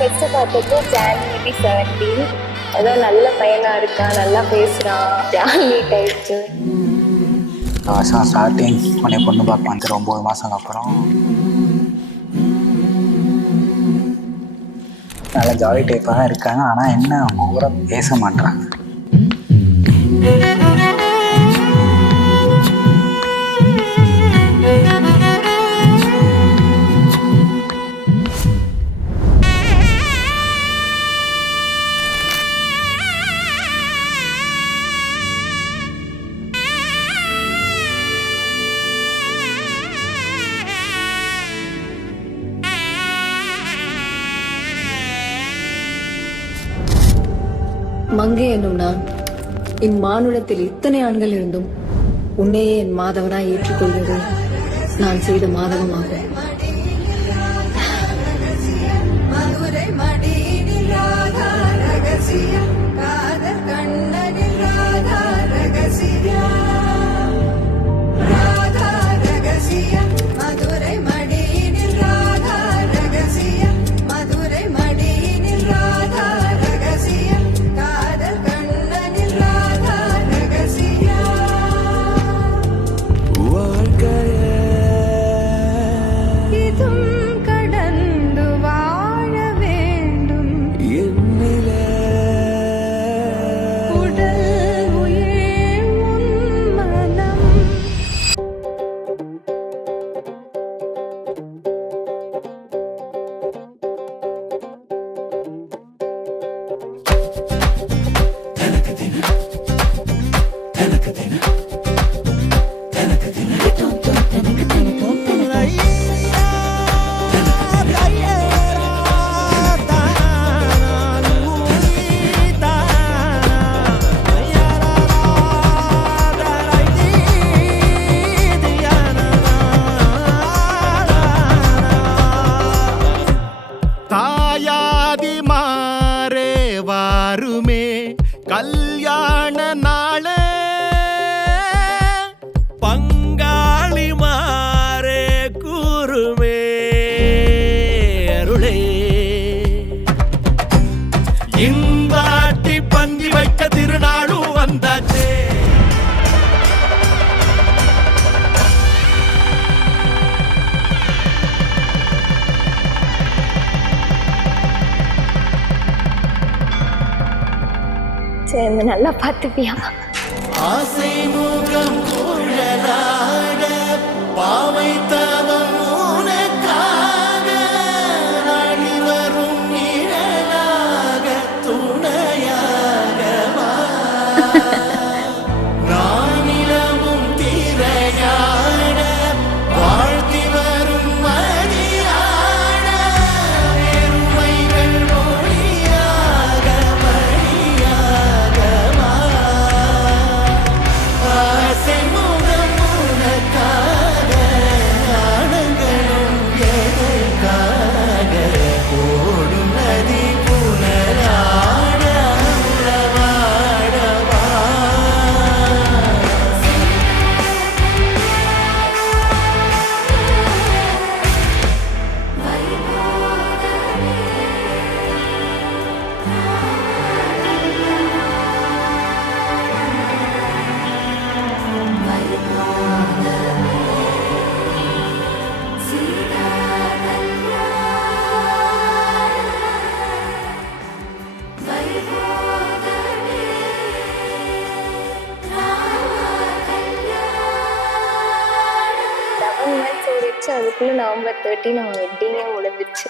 First பார்த்தது January 17. ஏதோ நல்ல பையனா இருக்கான், நல்லா பேசுறான், ஜாலி டைப்ஸ். வருஷம் ஸ்டார்டிங் உன்னை பொண்ணு பார்க்க வந்து 9 மாதம் அப்புறம் நல்ல ஜாலி டைப்பாக தான் இருக்காங்க. ஆனால் என்ன அவங்க கூட பேச மாட்டாங்க. மங்கை என்னும் நான் இம்மானுடத்தில் இத்தனை ஆண்கள் இருந்தும் உன்னையே என் மாதவனாய் ஏற்றுக்கொள்வது நான் செய்த மாதவமாகும். கல்யாண நாள பங்காளி மாறே கூறுமே அருளே இந்தாட்டி பந்தி வைக்க திருநாளும் வந்தாச்சே. சரி, நல்லா பார்த்துப்பியா? ஆசை முகம் குழலாட பாவை தவம் உனக்காக நாடி வரும் நிழலாக துணையாக நானிலமும் திரையாட வாழ்த்தி வரும் மதியாட பெருமைகள் மொழியாக மணியாக ஆசை முகம் உனக்காக நாணங்களும் எதற்காக ஓடும் நதி புனராட உறவாடவா. ஓடிடுச்சு. அதுக்குள்ள November 13 நம்ம வெட்டிங்கே முடிஞ்சிருச்சு.